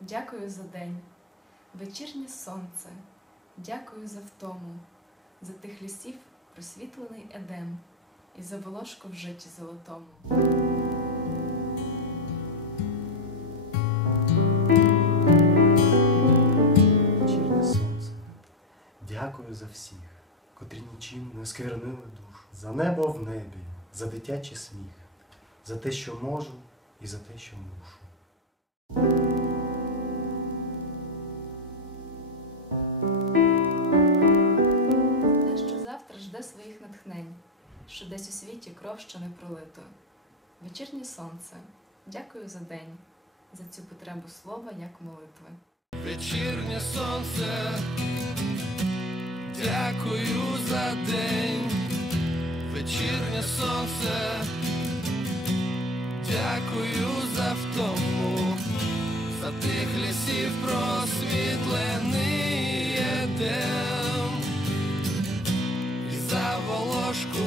дякую за день, вечірнє сонце, дякую за втому, за тих лісів просвітлений едем. І за волошку в житті золотому. Вечірнє сонце, дякую за всіх, котрі нічим не сквернили душу, за небо в небі, за дитячий сміх, за те, що можу, і за те, що мушу. Що десь у світі кров ще не пролито. Вечірнє сонце, дякую за день, за цю потребу слова як молитви. Вечірнє сонце, дякую за день. Вечірнє сонце, дякую за втому, за тих лісів просвітлений едем і за волошку